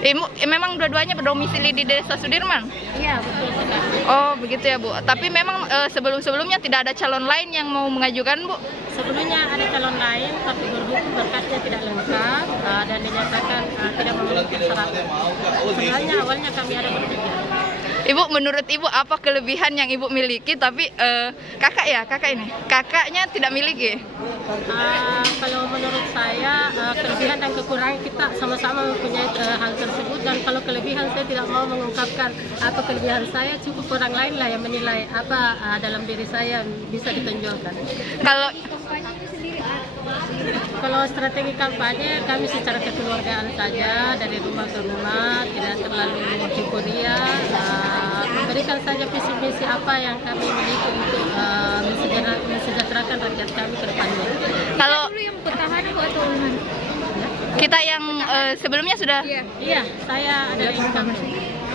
Ibu memang dua-duanya berdomisili di Desa Sudirman? Iya, betul sekali. Oh, begitu ya, Bu. Tapi memang sebelum-sebelumnya tidak ada calon lain yang mau mengajukan, Bu? Sebelumnya ada calon lain, tapi berhubung berkasnya tidak lengkap dan dinyatakan tidak memenuhi syarat. Sebenarnya awalnya kami ada bertiga. Ibu, menurut Ibu apa kelebihan yang Ibu miliki tapi kakaknya tidak miliki? Kalau menurut saya kelebihan dan kekurangan kita sama-sama mempunyai hal tersebut, dan kalau kelebihan saya tidak mau mengungkapkan apa kelebihan saya, cukup orang lain lah yang menilai apa dalam diri saya bisa ditonjolkan. Kalau strategi kampanye kami secara kekeluargaan saja, dari rumah ke rumah, tidak terlalu euforia, memberikan saja visi-misi apa yang kami miliki untuk mensejahterakan rakyat kami ke depannya. Kalau Dulu yang petahana atau gimana? kita yang sebelumnya sudah. Iya, saya ada incumbent.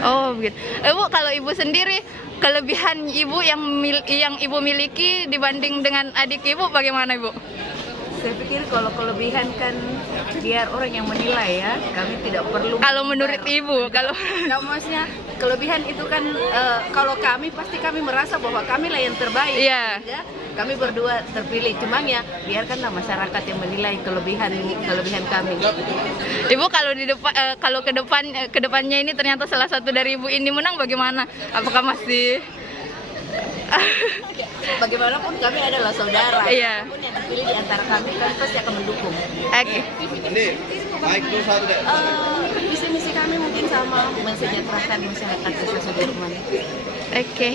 Oh, begitu. Ibu, kalau Ibu sendiri kelebihan Ibu yang Ibu miliki dibanding dengan adik Ibu bagaimana, Ibu? Saya pikir kalau kelebihan kan biar orang yang menilai ya, kami tidak perlu. Kalau menurut Ibu, kalau Nah, maksudnya kelebihan itu kan kalau kami pasti kami merasa bahwa kami lah yang terbaik. Iya. Ya, kami berdua terpilih, cuman ya biarkanlah masyarakat yang menilai kelebihan kami. Ibu kalau di depan kalau kedepannya ini ternyata salah satu dari Ibu ini menang bagaimana? Apakah masih Bagaimanapun kami adalah saudara. Iya. Apapun yang dipilih di antara kami pasti akan mendukung. Oke. Visi misi kami mungkin sama, mensejahterakan masyarakat Desa Sudirman. Oke.